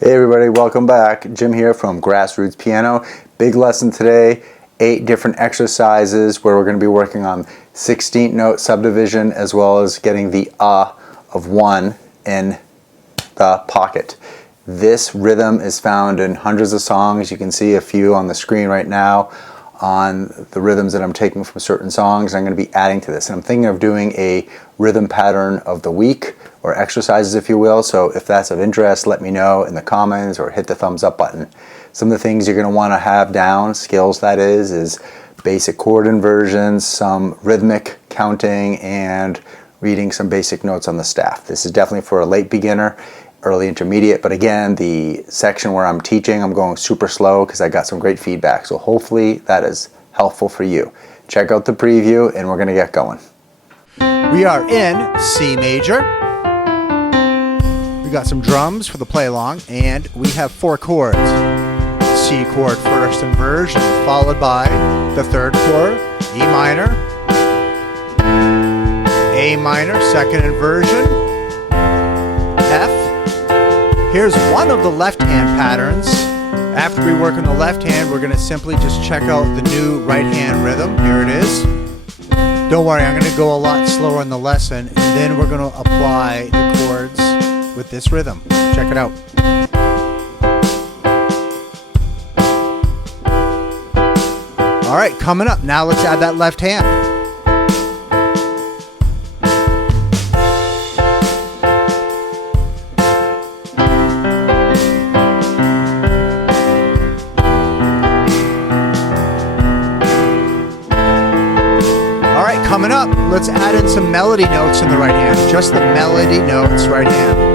Hey everybody, welcome back. Jim here from Grassroots Piano. Big lesson today, 8 different exercises where we're going to be working on 16th note subdivision as well as getting the of 1 in the pocket. This rhythm is found in hundreds of songs. You can see a few on the screen right now on the rhythms that I'm taking from certain songs. I'm going to be adding to this, and I'm thinking of doing a rhythm pattern of the week, or exercises if you will. So if that's of interest, let me know in the comments or hit the thumbs up button. Some of the things you're going to want to have down, skills that is basic chord inversions, some rhythmic counting, and reading some basic notes on the staff. This is definitely for a late beginner, early intermediate, but again, the section where I'm teaching, I'm going super slow because I got some great feedback. So hopefully that is helpful for you. Check out the preview and we're going to get going. We are in C major. We got some drums for the play along, and we have 4 chords. C chord first inversion, followed by the 3rd chord, E minor, A minor, 2nd inversion, F. Here's one of the left hand patterns. After we work on the left hand, we're going to simply just check out the new right hand rhythm. Here it is. Don't worry, I'm going to go a lot slower in the lesson, and then we're going to apply the chords with this rhythm. Check it out. All right, coming up, now let's add that left hand. All right, coming up, let's add in some melody notes in the right hand. Just the melody notes, right hand.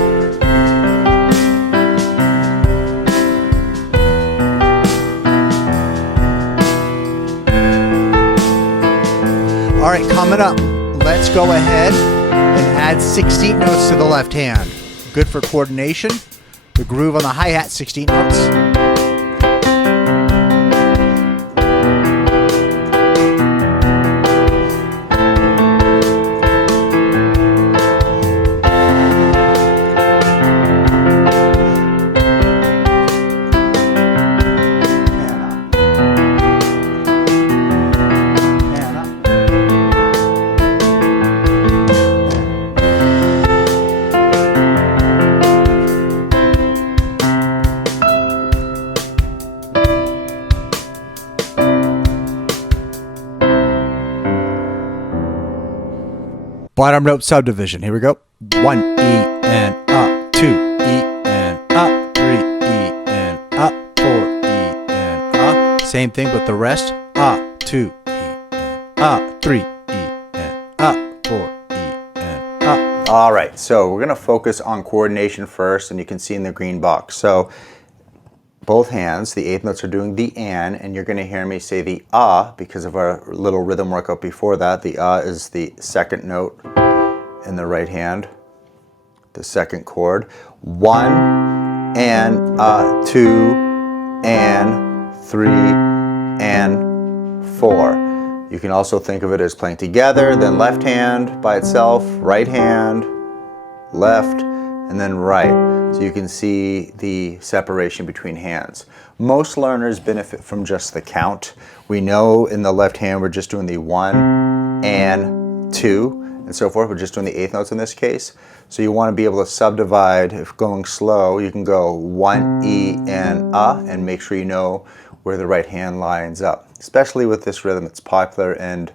All right, coming up, let's go ahead and add 16th notes to the left hand. Good for coordination. The groove on the hi-hat, 16 notes. Bottom note subdivision. Here we go. 1 E and up, 2 E and up, 3 E and up, 4 E and up. Same thing, but the rest. Up, 2 E and up, 3 E and up, 4 E and up. All right, so we're going to focus on coordination first, and you can see in the green box. So both hands, the 8th notes are doing the and you're going to hear me say the because of our little rhythm workout before that. The is the 2nd note in the right hand, the 2nd chord. 1 and 2 and 3 and 4. You can also think of it as playing together, then left hand by itself, right hand, left, and then right. So you can see the separation between hands. Most learners benefit from just the count. We know in the left hand we're just doing the 1 and 2 and so forth. We're just doing the 8th notes in this case. So you want to be able to subdivide. If going slow, you can go 1 E and make sure you know where the right hand lines up. Especially with this rhythm, it's popular in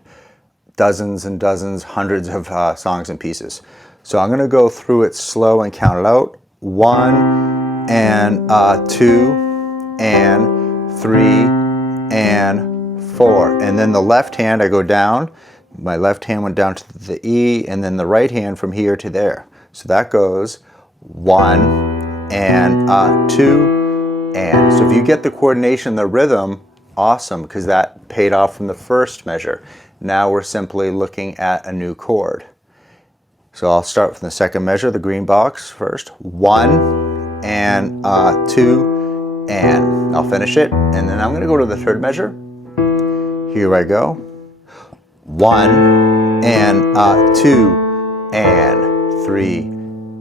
dozens and dozens, hundreds of songs and pieces. So I'm going to go through it slow and count it out. 1 and 2 and 3 and 4. And then the left hand, I go down. My left hand went down to the E, and then the right hand from here to there. So that goes 1 and 2 and. So if you get the coordination, the rhythm, awesome, because that paid off from the first measure. Now we're simply looking at a new chord. So I'll start from the 2nd measure, the green box first. 1 and 2 and. I'll finish it, and then I'm going to go to the 3rd measure. Here I go. 1 and 2 and 3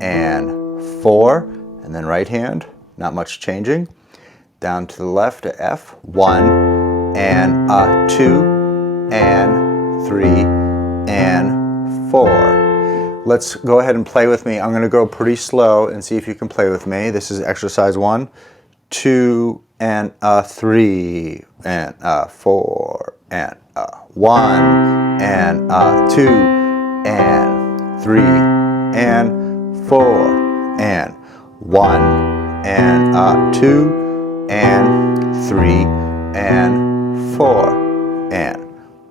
and 4, and then right hand. not much changing. Down to the left to F, 1 and 2 and 3 and 4. Let's go ahead and play with me. I'm going to go pretty slow and see if you can play with me. This is exercise 1, 2 and 3 and 4 and 1 and 2 and 3 and 4 and 1 and 2 and 3 and 4 and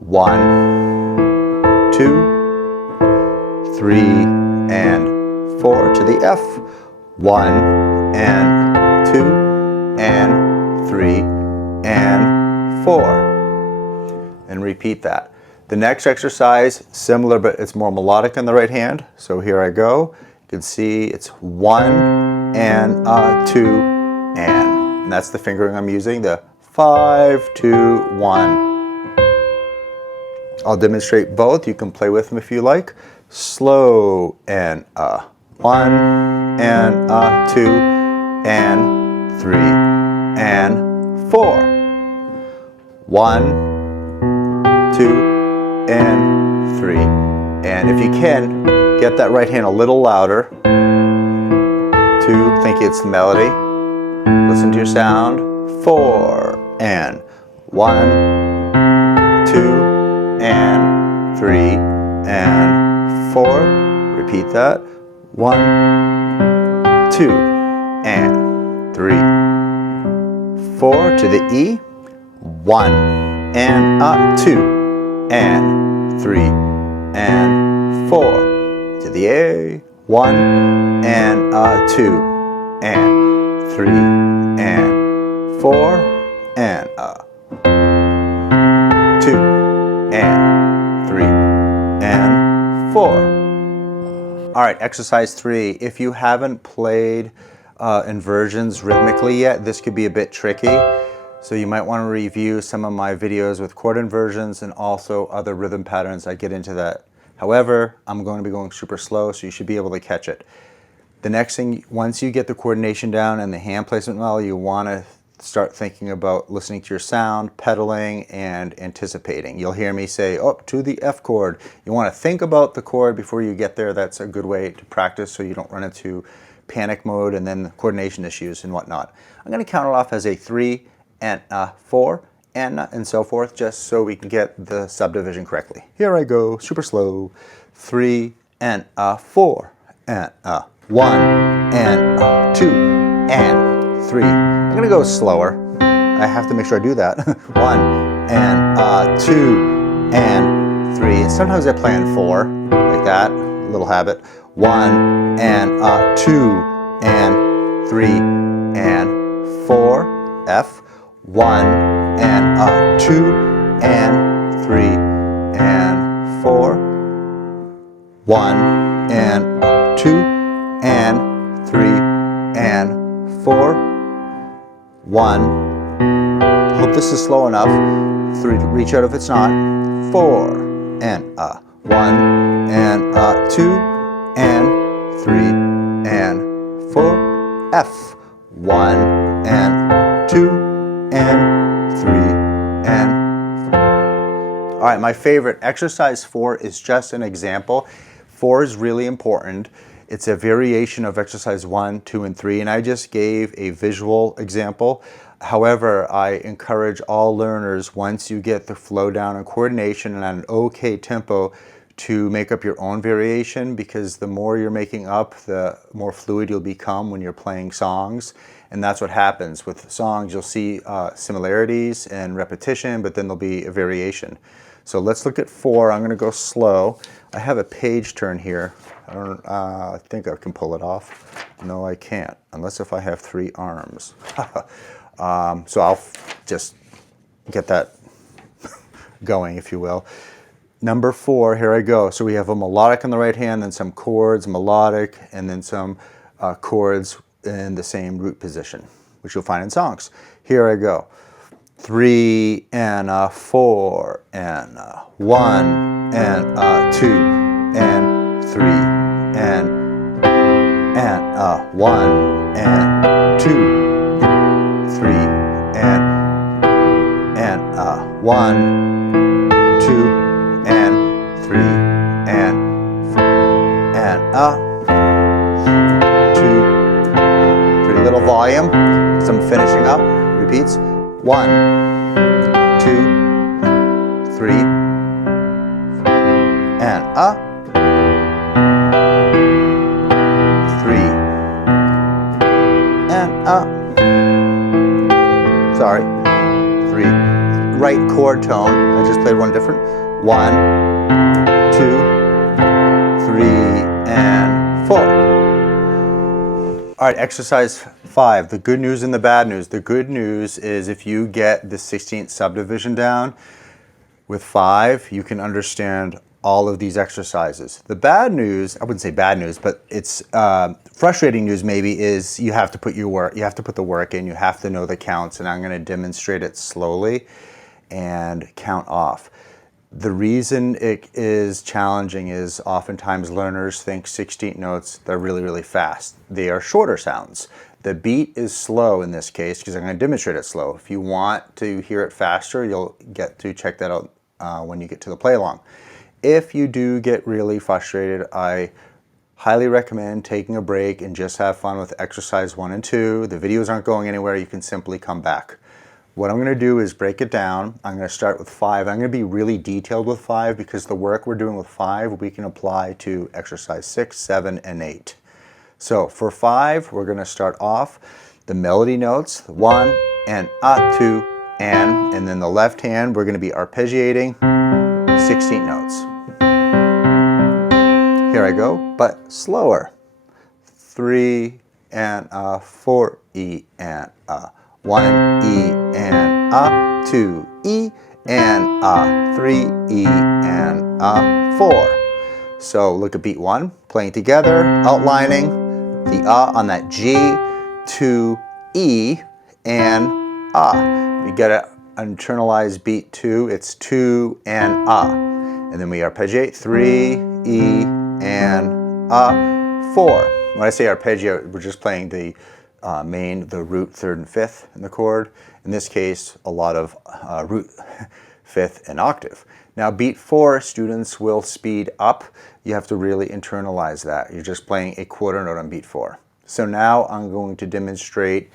1, 2, 3 and 4 to the F, 1 and 2 and 3 and 4, and repeat that. The next exercise, similar, but it's more melodic in the right hand. So here I go. You can see it's 1 and 2 and that's the fingering I'm using, the 5, 2, 1. I'll demonstrate both. You can play with them if you like. Slow and 1 and 2 and 3 and 4. 1, 2 and 3. And if you can, get that right hand a little louder. 2, think it's the melody. Listen to your sound. 4 and 1, 2 and 3 and 4. Repeat that. 1, 2 and 3, 4 to the E. 1 and 2 and 3 and 4 to the A. 1 and 2 and 3 and 4 and 2 and 3 and 4. All right, exercise 3. If you haven't played inversions rhythmically yet, this could be a bit tricky. So you might want to review some of my videos with chord inversions and also other rhythm patterns. I get into that. However, I'm going to be going super slow, so you should be able to catch it. The next thing, once you get the coordination down and the hand placement well, you want to start thinking about listening to your sound, pedaling, and anticipating. You'll hear me say, oh, to the F chord. You want to think about the chord before you get there. That's a good way to practice so you don't run into panic mode and then coordination issues and whatnot. I'm going to count it off as a 3 and 4 and so forth, just so we can get the subdivision correctly. Here I go, super slow. 3 and 4 and 1 and 2 and 3. I'm gonna go slower. I have to make sure I do that. 1 and 2 and 3. And sometimes I play on 4, like that, little habit. 1 and 2 and 3 and 4. F. 1 and 2 and 3 and 4. 1 and 2 and 3 and 4. 1. Hope this is slow enough. 3 to reach out if it's not. 4 and 1 and 2 and 3 and 4. F. 1 and 2 and 3 and 4. All right, my favorite, exercise 4 is just an example. 4 is really important. It's a variation of exercise 1, 2, and 3, and I just gave a visual example. However, I encourage all learners, once you get the flow down and coordination and at an okay tempo, to make up your own variation, because the more you're making up, the more fluid you'll become when you're playing songs. And that's what happens with songs. You'll see similarities and repetition, but then there'll be a variation. So let's look at 4. I'm going to go slow. I have a page turn here. I think I can pull it off. No, I can't, unless if I have 3 arms. So I'll just get that going, if you will. Number 4, here I go. So we have a melodic on the right hand, then some chords, melodic, and then some chords in the same root position, which you'll find in songs. Here I go. 3 and 4 and 1 and 2 and 3 and 1 and 2 1, 2, and 3, and 2. Pretty little volume, some finishing up, repeats. 1, 2, 3, and 3, and sorry, 3. Right chord tone, I just played one different. 1, 2, 3, and 4. All right, exercise 5, the good news and the bad news. The good news is if you get the 16th subdivision down with 5, you can understand all of these exercises. The bad news, I wouldn't say bad news, but it's frustrating news maybe, is you have to put the work in, you have to know the counts, and I'm going to demonstrate it slowly and count off. The reason it is challenging is oftentimes learners think 16th notes, they're really, really fast. They are shorter sounds. The beat is slow in this case because I'm going to demonstrate it slow. If you want to hear it faster, you'll get to check that out when you get to the play along. If you do get really frustrated, I highly recommend taking a break and just have fun with exercise 1 and 2. The videos aren't going anywhere. You can simply come back. What I'm going to do is break it down. I'm going to start with 5. I'm going to be really detailed with 5 because the work we're doing with 5 we can apply to exercise 6, 7, and 8. So for 5, we're going to start off the melody notes, 1 and 2 and then the left hand we're going to be arpeggiating 16 notes. Here I go, but slower. 3 and 4 E and 1 E and 2 E and 3 E and 4. So look at beat 1, playing together, outlining the on that G, 2 E and We gotta internalize beat 2. It's 2 and and then we arpeggiate 3 E and 4. When I say arpeggio, we're just playing the main, the root, 3rd, and 5th in the chord. In this case, a lot of root, 5th, and octave. Now beat 4, students will speed up. You have to really internalize that. You're just playing a quarter note on beat 4. So now I'm going to demonstrate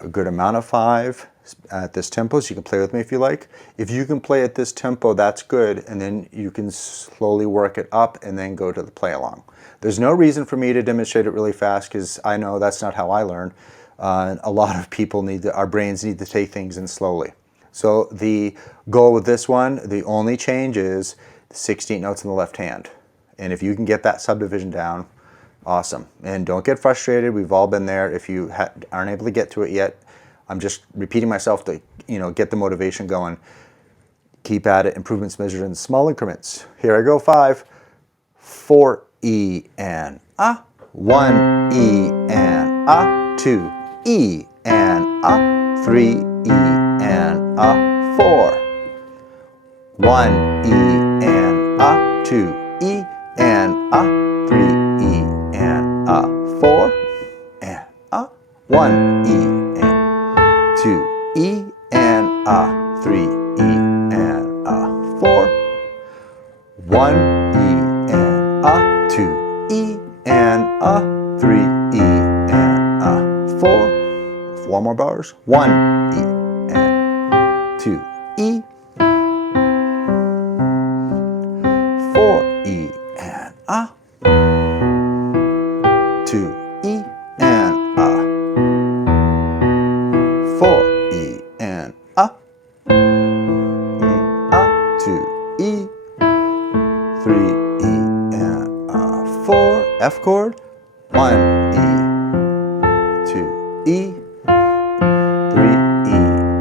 a good amount of 5 at this tempo, so you can play with me if you like. If you can play at this tempo, that's good, and then you can slowly work it up and then go to the play along. There's no reason for me to demonstrate it really fast because I know that's not how I learn. A lot of people our brains need to take things in slowly. So the goal with this one, the only change is 16 notes in the left hand. And if you can get that subdivision down, awesome. And don't get frustrated. We've all been there. If you aren't able to get to it yet, I'm just repeating myself to get the motivation going. Keep at it. Improvements measured in small increments. Here I go. 5, 4 E and 1 E and 2 E and 3 E and 4. 1 E and 2 E and 3 E and 4 and 1 E and 2 E and 3 E and 4. 1 E and 2 E and 3 E and 4. 4 more bars. 1 E and 2 E. 4 E and 2 E and 4 E and 2 E. 3 E and 4. F chord. 1 E, 2 E, 3 E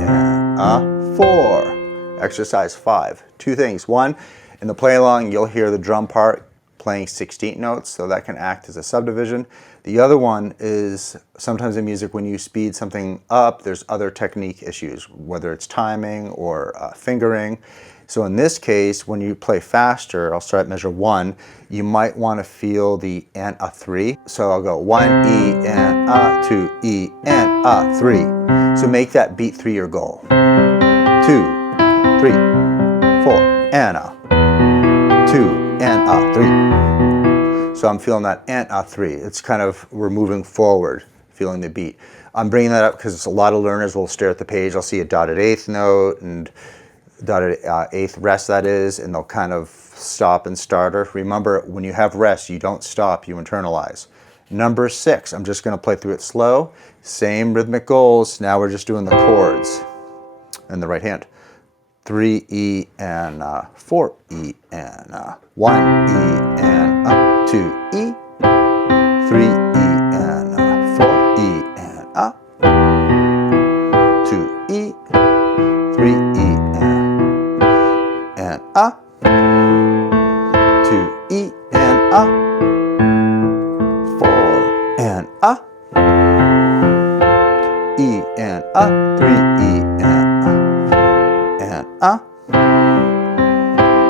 and 4. Exercise 5. 2 things. 1, in the play along, you'll hear the drum part playing 16th notes, so that can act as a subdivision. The other one is sometimes in music, when you speed something up, there's other technique issues, whether it's timing or fingering. So in this case, when you play faster, I'll start at measure 1, you might want to feel the and a 3. So I'll go 1 E and 2 E and 3. So make that beat 3 your goal. 2, 3. and a, 2 and a, 3. So I'm feeling that and a 3. It's kind of, we're moving forward, feeling the beat. I'm bringing that up because a lot of learners will stare at the page. I'll see a dotted eighth note and dotted eighth rest, that is, and they'll kind of stop and starter. Remember, when you have rest, you don't stop, you internalize. Number 6, I'm just going to play through it slow. Same rhythmic goals. Now we're just doing the chords in the right hand. 3E and 4E and 1E and 2E, 3E and 4E and 2E, 3E and 2E and 4 and E and 3E and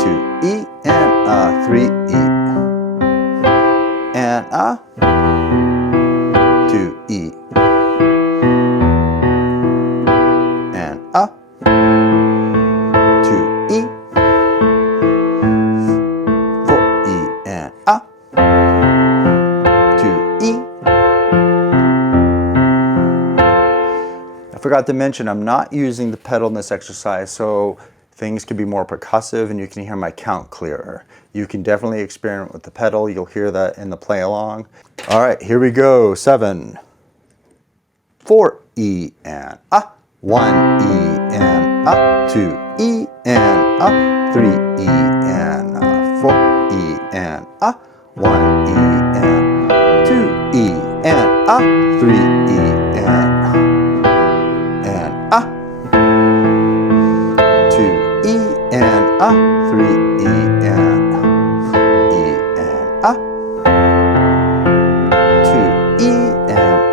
2E and 3E and 2E and 2E, 4E and 2E. I forgot to mention, I'm not using the pedal in this exercise, so things can be more percussive and you can hear my count clearer. You can definitely experiment with the pedal. You'll hear that in the play along. All right, here we go. 7, 4E and 1E and 2E and 3E and 4E and 1E and 2E and 3E and 2E and 3E and E and 2E and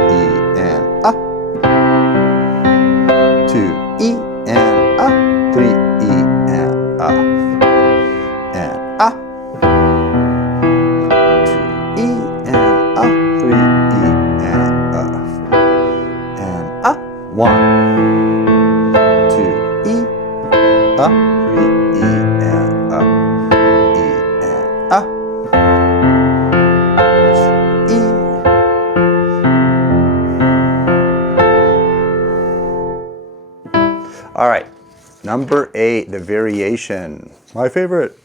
E and 2E and 3E and 2E and 3E and 1, 2E, 3E and E and 2E. All right, number 8, the variation, my favorite.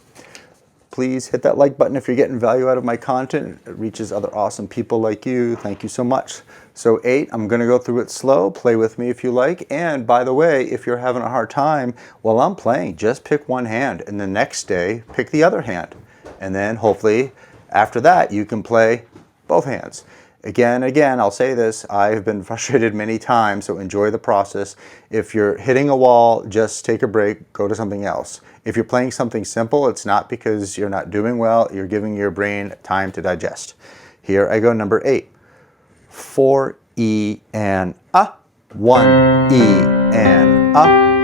Please hit that like button if you're getting value out of my content. It reaches other awesome people like you. Thank you so much. So 8, I'm going to go through it slow. Play with me if you like. And by the way, if you're having a hard time while I'm playing, just pick one hand. And the next day, pick the other hand. And then hopefully after that, you can play both hands. Again, I'll say this, I've been frustrated many times, so enjoy the process. If you're hitting a wall, just take a break, go to something else. If you're playing something simple, it's not because you're not doing well, you're giving your brain time to digest. Here I go, number 8. 4E and 1E and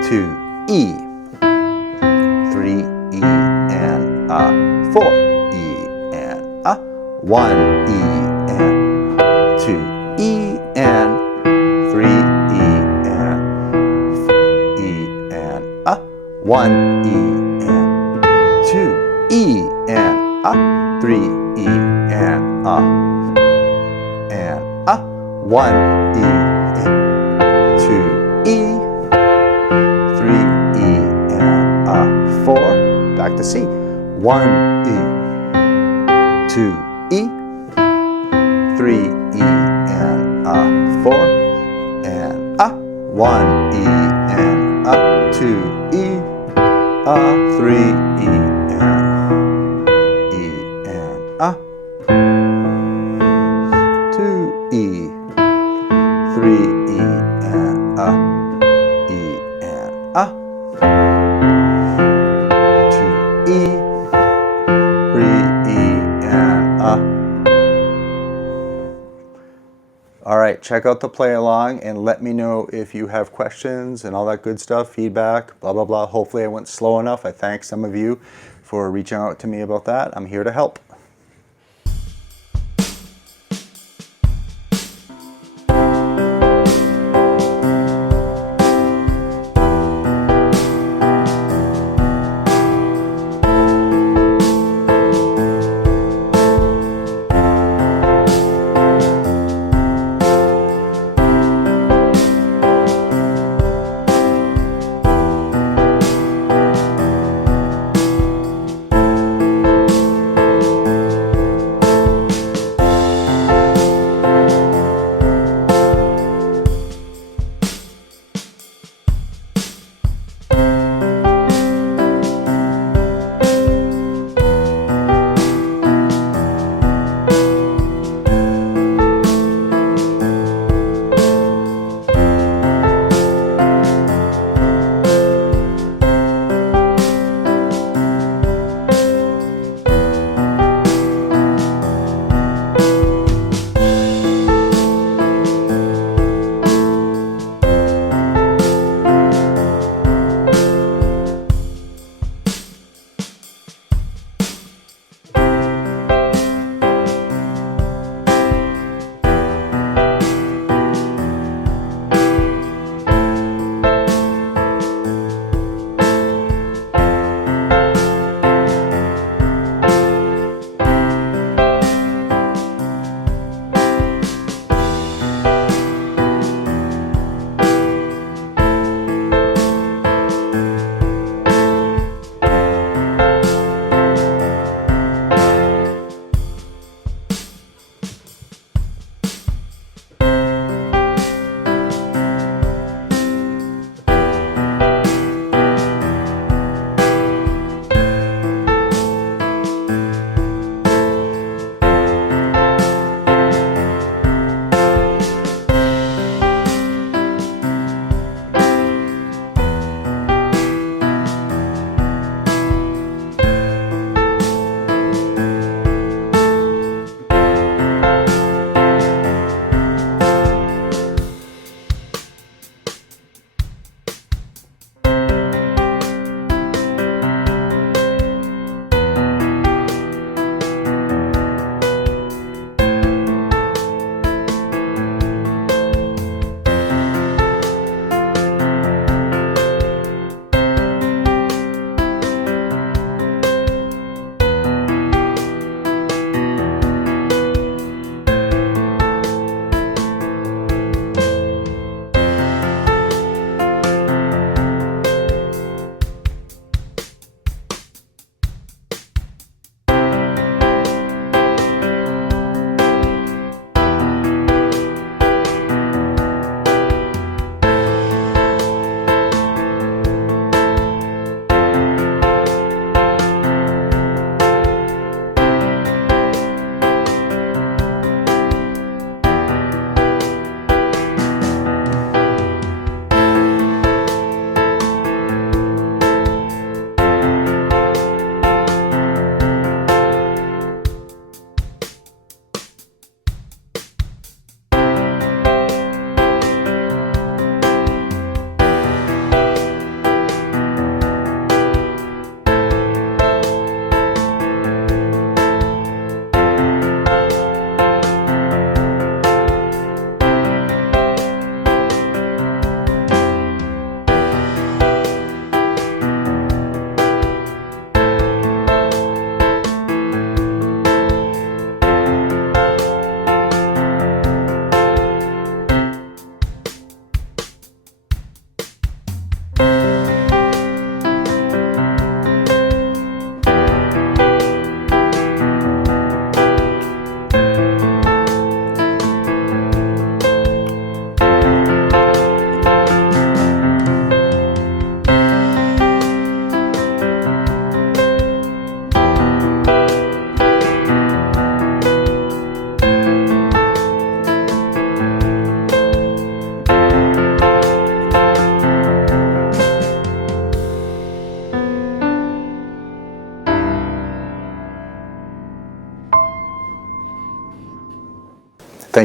2E. 3E and 4E and 1E and 2E and 3E and 4E and 1E and 2E and 3E and 1E and 2E, 3E and 4. Back to C. 1E, 2E. 3E and 4 and 1E and 2E, 3E and E and 2E, 3E and E and 2E, 3E and All right, check out the play along and let me know if you have questions and all that good stuff, feedback, blah, blah, blah. Hopefully I went slow enough. I thank some of you for reaching out to me about that. I'm here to help.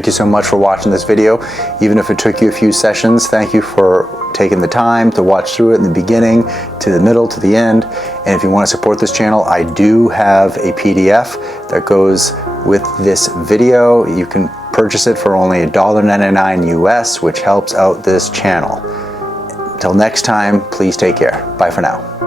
thank you so much for watching this video. Even if it took you a few sessions, thank you for taking the time to watch through it in the beginning, to the middle, to the end. And if you want to support this channel, I do have a PDF that goes with this video. You can purchase it for only $1.99 US, which helps out this channel. Until next time, please take care. Bye for now.